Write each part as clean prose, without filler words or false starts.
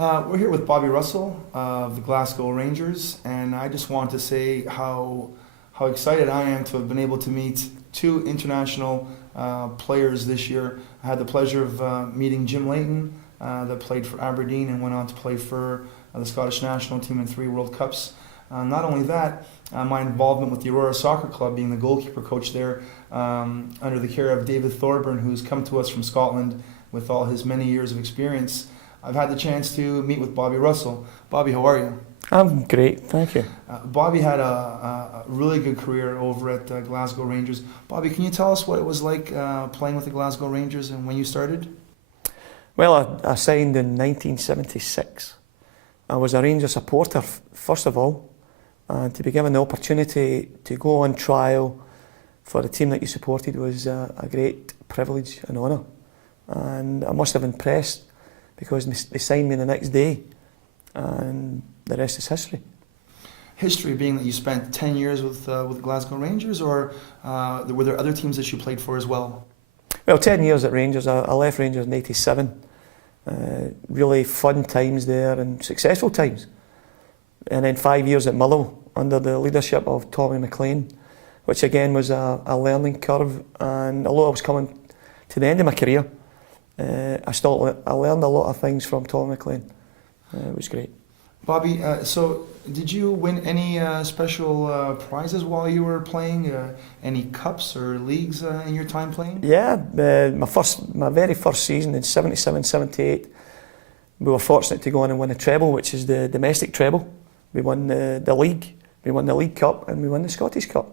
We're here with Bobby Russell of the Glasgow Rangers, and I just want to say how excited I am to have been able to meet two international players this year. I had the pleasure of meeting Jim Leighton, that played for Aberdeen and went on to play for the Scottish national team in 3 World Cups. Not only that, my involvement with the Aurora Soccer Club, being the goalkeeper coach there, under the care of David Thorburn, who's come to us from Scotland with all his many years of experience. I've had the chance to meet with Bobby Russell. Bobby, how are you? I'm great, thank you. Bobby had a really good career over at Glasgow Rangers. Bobby, can you tell us what it was like playing with the Glasgow Rangers and when you started? Well, I signed in 1976. I was a Rangers supporter, first of all, and to be given the opportunity to go on trial for the team that you supported was a great privilege and honour. And I must have impressed, because they signed me the next day, and the rest is history. History being that you spent 10 years with Glasgow Rangers, or were there other teams that you played for as well? Well, 10 years at Rangers. I left Rangers in '87. Really fun times there and successful times. And then 5 years at Motherwell under the leadership of Tommy McLean, which again was a learning curve. And although I was coming to the end of my career, I learned a lot of things from Tommy McLean. It was great. Bobby, so did you win any special prizes while you were playing? Any cups or leagues in your time playing? Yeah, my very first season in '77-78, we were fortunate to go on and win a treble, which is the domestic treble. We won the league, we won the League Cup, and we won the Scottish Cup.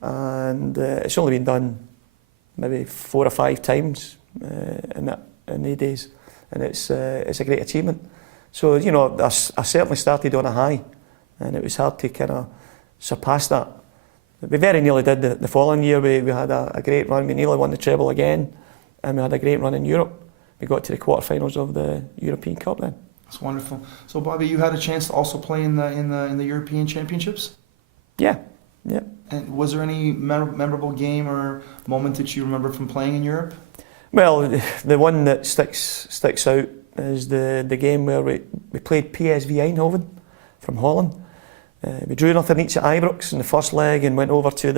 And it's only been done maybe 4 or 5 times in the days, and it's a great achievement. So, you know, I certainly started on a high, and it was hard to kind of surpass that. We very nearly did the following year. We had a great run. We nearly won the treble again, and we had a great run in Europe. We got to the quarterfinals of the European Cup then. That's wonderful. So, Bobby, you had a chance to also play in the European Championships? Yeah, yeah. And was there any memorable game or moment that you remember from playing in Europe? Well, the one that sticks out is the game where we played PSV Eindhoven from Holland. We drew nothing each at Ibrox in the first leg and went over to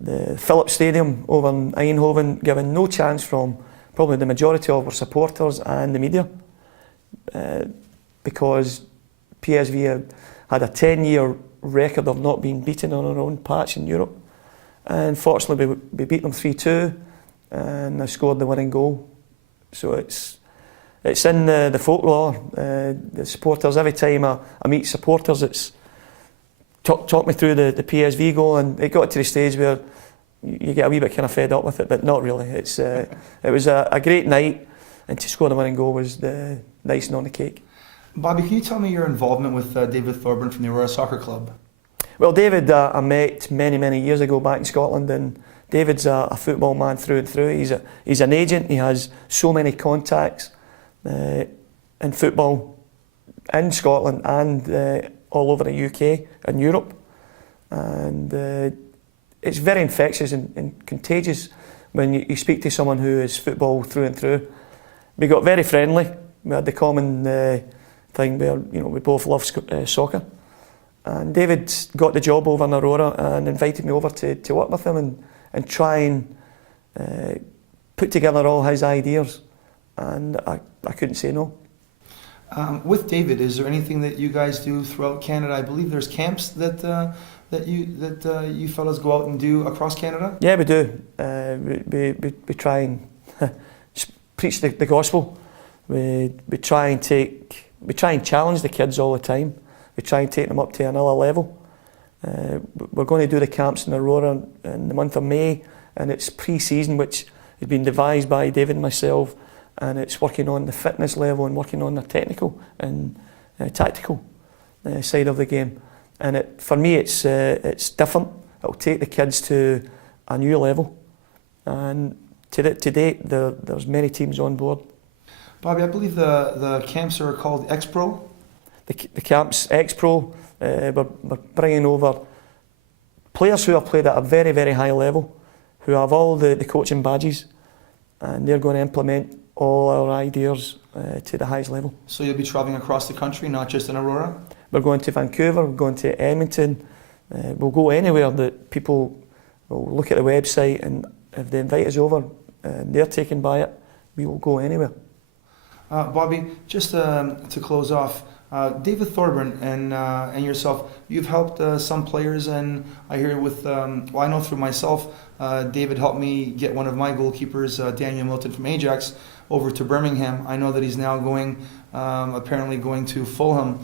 the Philips Stadium over in Eindhoven, given no chance from probably the majority of our supporters and the media, because PSV had a 10-year record of not being beaten on our own patch in Europe. And fortunately we beat them 3-2, and I scored the winning goal. So it's in the folklore. The supporters, every time I meet supporters, it's talk me through the PSV goal, and it got to the stage where you get a wee bit kind of fed up with it, but not really. It was a great night, and to score the winning goal was the icing on the cake. Bobby, can you tell me your involvement with David Thorburn from the Aurora Soccer Club? Well, David I met many years ago back in Scotland, and David's a football man through and through. He's an agent. He has so many contacts in football in Scotland and all over the UK and Europe, and it's very infectious and contagious when you speak to someone who is football through and through. We got very friendly. We had the common thing where, you know, we both love soccer, and David got the job over in Aurora and invited me over to work with him and try and put together all his ideas, and I couldn't say no. With David, is there anything that you guys do throughout Canada? I believe there's camps that you fellas go out and do across Canada? Yeah, we do. We try and preach the gospel. We try and challenge the kids all the time. We try and take them up to another level. We're going to do the camps in Aurora in the month of May, and it's pre-season, which has been devised by David and myself, and it's working on the fitness level and working on the technical and tactical side of the game. And for me, it's different. It'll take the kids to a new level, and to date, there's many teams on board. Bobby, I believe the camps are called X-Pro? The camps, X-Pro, we're bringing over players who have played at a very high level, who have all the coaching badges, and they're going to implement all our ideas to the highest level. So you'll be traveling across the country, not just in Aurora? We're going to Vancouver, we're going to Edmonton, we'll go anywhere that people will look at the website, and if they invite us over and they're taken by it, we will go anywhere. Bobby, just to close off, David Thorburn and yourself, you've helped some players, and I hear with, well, I know through myself, David helped me get one of my goalkeepers, Daniel Milton from Ajax, over to Birmingham. I know that he's now going, apparently going to Fulham.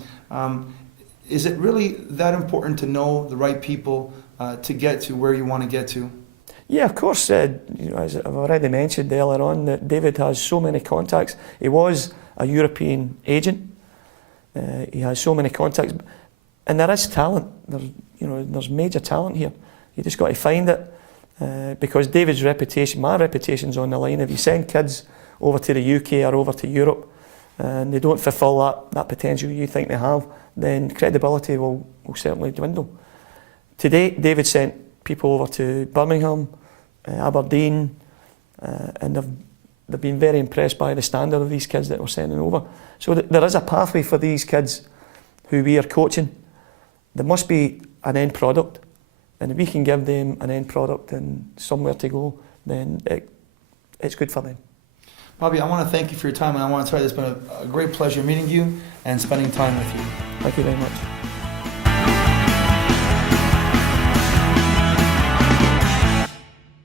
Is it really that important to know the right people to get to where you want to get to? Yeah, of course. As I've already mentioned earlier on, that David has so many contacts. He was a European agent. He has so many contacts, and there is talent. There's major talent here. You just got to find it, because David's reputation, my reputation's on the line. If you send kids over to the UK or over to Europe, and they don't fulfil that potential you think they have, then credibility will certainly dwindle. Today, David sent people over to Birmingham, Aberdeen, and they've been very impressed by the standard of these kids that we're sending over. So there is a pathway for these kids who we are coaching. There must be an end product, and if we can give them an end product and somewhere to go, then it's good for them. Bobby, I want to thank you for your time, and I want to tell you it's been a great pleasure meeting you and spending time with you. Thank you very much.